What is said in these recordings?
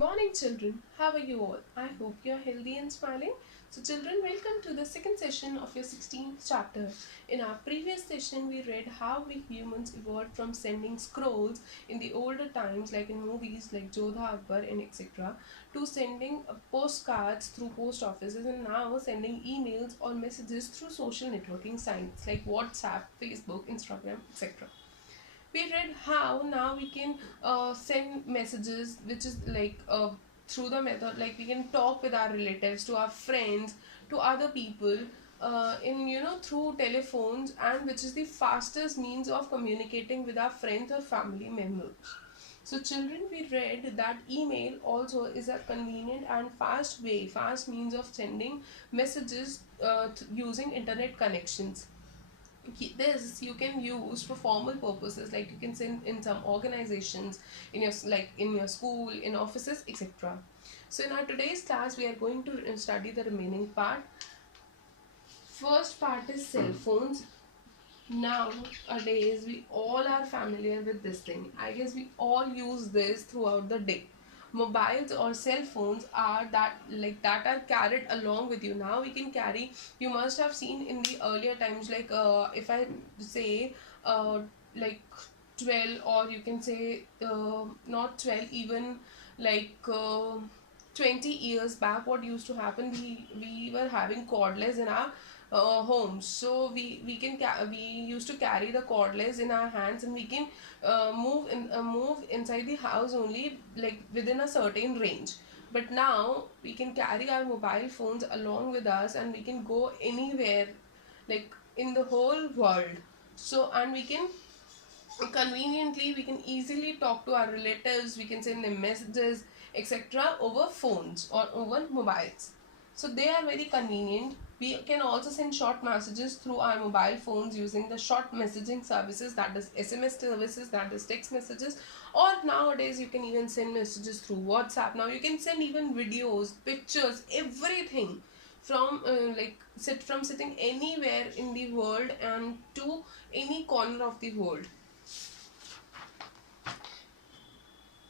Morning children, how are you all? I hope you are healthy and smiling. So children, welcome to the second session of your 16th chapter. In our previous session, we read how we humans evolved from sending scrolls in the older times like in movies like Jodha Akbar and etc. to sending postcards through post offices and now sending emails or messages through social networking sites like WhatsApp, Facebook, Instagram, etc. We read how now we can send messages which is through the method like we can talk with our relatives, to our friends, to other people in through telephones, and which is the fastest means of communicating with our friends or family members. So children, we read that email also is a convenient and fast means of sending messages using internet connections. This you can use for formal purposes, like you can send in some organizations, in your in your school, in offices, etc. So in our today's class we are going to study the remaining part. First part is cell phones. Nowadays we all are familiar with this thing. I guess we all use this throughout the day. Mobiles or cell phones are that are carried along with you. Now we can carry, you must have seen in the earlier times, if I say like 12, or you can say not 12, even like 20 years back, what used to happen, we were having cordless in our homes. So we used to carry the cordless in our hands, and we can move inside the house only like within a certain range. But now we can carry our mobile phones along with us, and we can go anywhere, like in the whole world. So, and we can conveniently, we can easily talk to our relatives, we can send them messages, etc. over phones or over mobiles. So they are very convenient. We can also send short messages through our mobile phones using the short messaging services, that is SMS services, that is text messages. Or nowadays you can even send messages through WhatsApp. Now you can send even videos, pictures, everything from from sitting anywhere in the world and to any corner of the world.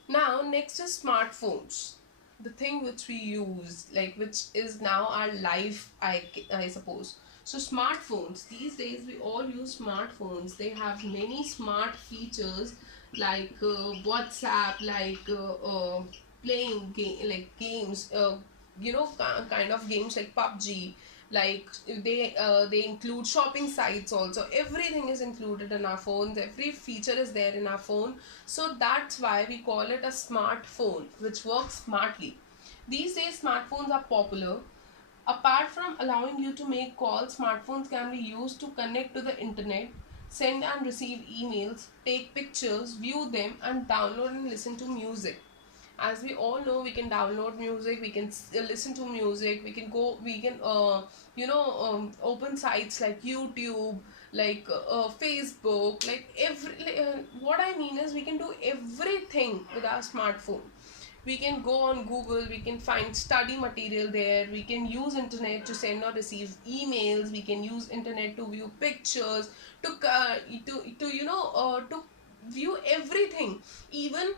Now, next is smartphones, the thing which we use, like which is now our life, I suppose. So, smartphones, these days we all use smartphones. They have many smart features like WhatsApp, playing games, kind of games like PUBG. Like they include shopping sites also. Everything is included in our phones. Every feature is there in our phone. So that's why we call it a smartphone, which works smartly. These days smartphones are popular. Apart from allowing you to make calls, smartphones can be used to connect to the internet, send and receive emails, take pictures, view them, and download and listen to music. As we all know, we can download music, we can listen to music, we can go, we can open sites like YouTube, Facebook, like what I mean is we can do everything with our smartphone. We can go on Google, we can find study material there, we can use internet to send or receive emails, we can use internet to view pictures, to view everything. Even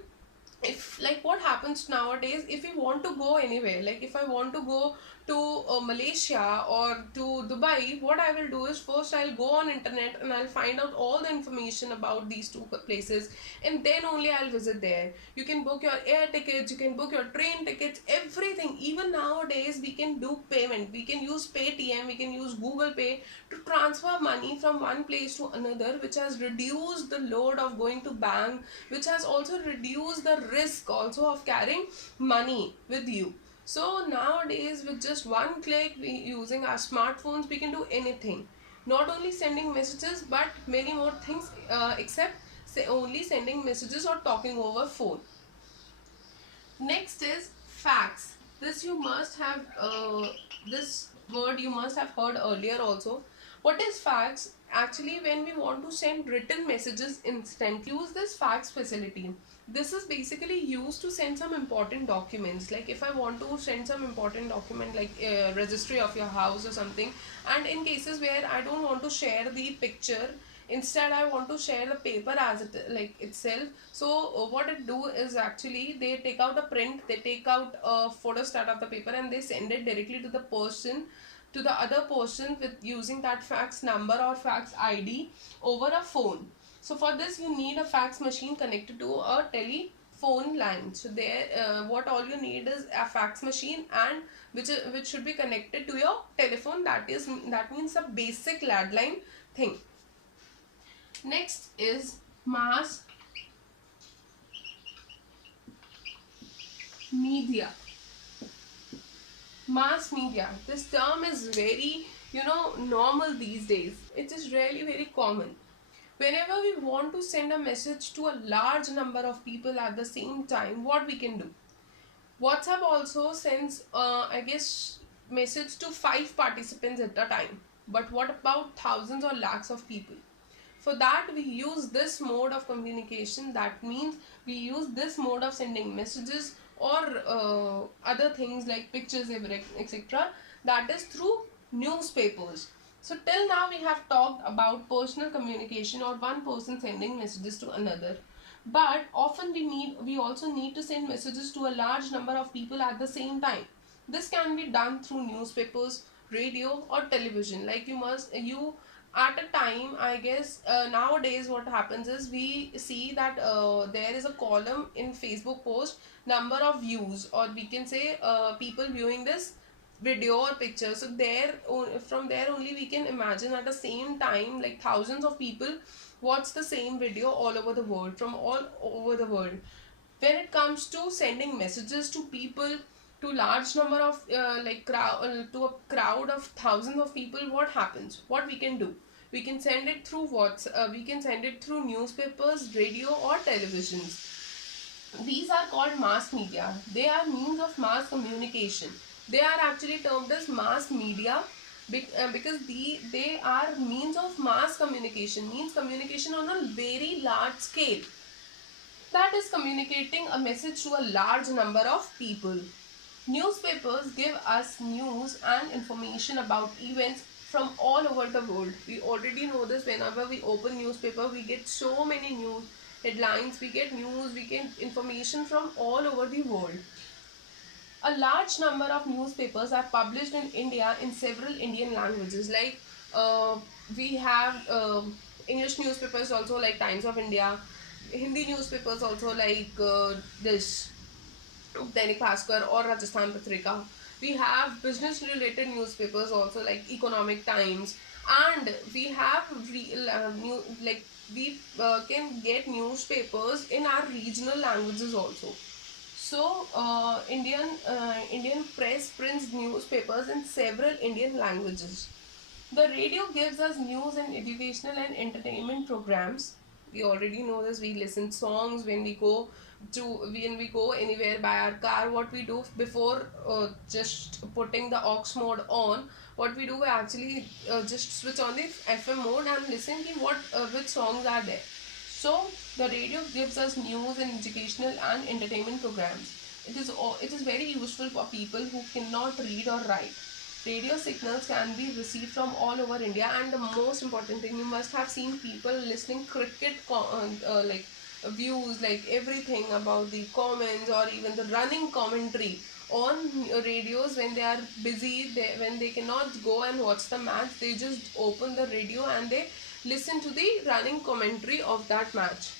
if, like, what happens nowadays, if we want to go anywhere, like if I want to go to Malaysia or to Dubai, what I will do is first I'll go on internet and I'll find out all the information about these two places, and then only I'll visit there. You can book your air tickets, you can book your train tickets, everything. Even nowadays we can do payment, we can use Paytm, we can use Google Pay to transfer money from one place to another, which has reduced the load of going to bank, which has also reduced the risk also of carrying money with you. So nowadays with just one click, we using our smartphones, we can do anything. Not only sending messages but many more things, except say only sending messages or talking over phone. Next is fax. This you must have this word you must have heard earlier also. What is fax? Actually, when we want to send written messages instantly, use this fax facility. This is basically used to send some important documents. Like if I want to send some important document like registry of your house or something, and in cases where I don't want to share the picture instead I want to share the paper as it like itself. So what it do is actually they take out a print, they take out a photostat of the paper and they send it directly to the person, to the other person, with using that fax number or fax ID over a phone. So for this you need a fax machine connected to a telephone line. So there what all you need is a fax machine, and which should be connected to your telephone. That means a basic landline thing. Next is mass media. Mass media, this term is very normal these days. It is really very common. Whenever we want to send a message to a large number of people at the same time, what we can do? WhatsApp also sends I guess message to 5 participants at a time, but what about thousands or lakhs of people? For that we use this mode of communication. That means we use this mode of sending messages or other things like pictures, etc. That is through newspapers. So till now we have talked about personal communication or one person sending messages to another, but often we also need to send messages to a large number of people at the same time. This can be done through newspapers, radio or television. Like you at a time, I guess nowadays what happens is we see that there is a column in Facebook post, number of views, or we can say people viewing this video or picture. So there from there only we can imagine at the same time like thousands of people watch the same video all over the world, from all over the world. When it comes to sending messages to people, to large number of to a crowd of thousands of people, what happens? What we can do? We can send it through we can send it through newspapers, radio or televisions. These are called mass media. They are means of mass communication. They are actually termed as mass media because they are means of mass communication, means communication on a very large scale, that is communicating a message to a large number of people. Newspapers give us news and information about events from all over the world. We already know this. Whenever we open newspaper, we get so many news headlines, we get news, we get information from all over the world. A large number of newspapers are published in India in several Indian languages. Like we have English newspapers also, like Times of India, Hindi newspapers also, like this Dainik Bhaskar or Rajasthan Patrika. We have business related newspapers also, like Economic Times, and we have we can get newspapers in our regional languages also. So Indian press prints newspapers in several Indian languages. The radio gives us news and educational and entertainment programs. We already know this. We listen songs when we go anywhere by our car. What we do before just putting the aux mode on, what we do, we actually just switch on the FM mode and listen to which songs are there. So the radio gives us news and educational and entertainment programs. It is very useful for people who cannot read or write. Radio signals can be received from all over India, and the most important thing, you must have seen people listening cricket like views, like everything about the comments or even the running commentary on radios. When they are busy, when they cannot go and watch the match, they just open the radio and they listen to the running commentary of that match.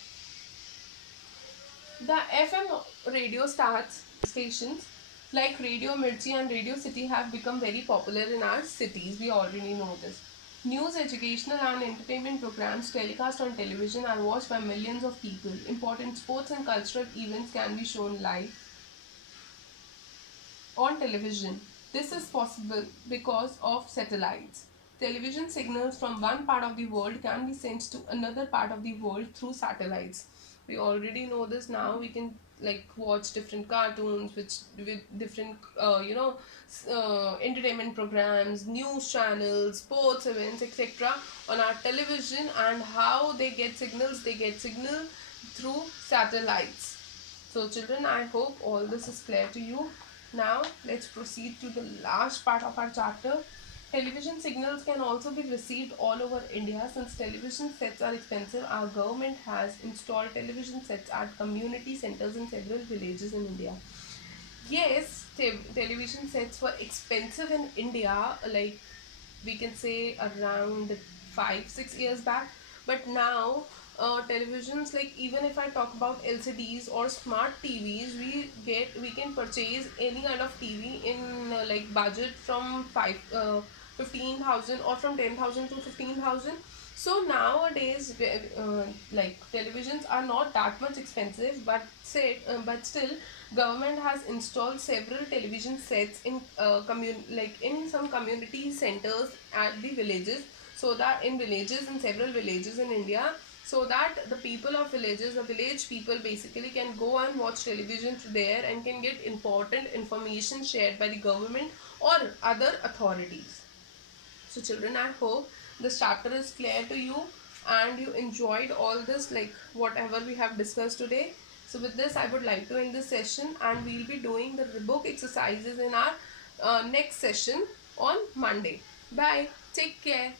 The FM radio stations like Radio Mirchi and Radio City have become very popular in our cities. We already know this. News, educational and entertainment programs telecast on television are watched by millions of people. Important sports and cultural events can be shown live on television. This is possible because of satellites. Television signals from one part of the world can be sent to another part of the world through satellites. We already know this now. We can like watch different cartoons with different entertainment programs, news channels, sports events, etc. on our television. And how they get signals? They get signal through satellites. So children, I hope all this is clear to you. Now let's proceed to the last part of our chapter, Television signals can also be received all over India. Since television sets are expensive, our government has installed television sets at community centers in several villages in India. Yes, television sets were expensive in India, like we can say around 5 6 years back, but now televisions, like even if I talk about LCDs or smart TVs, we can purchase any kind of TV in like budget from 15,000 or from 10,000 to 15,000. So nowadays, like televisions are not that much expensive, but but still, government has installed several television sets in like in some community centers at the villages, so that in several villages in India, so that the people of villages, the village people basically can go and watch television there and can get important information shared by the government or other authorities. So children, I hope this chapter is clear to you and you enjoyed all this, like whatever we have discussed today. So with this, I would like to end this session, and we'll be doing the book exercises in our next session on Monday. Bye. Take care.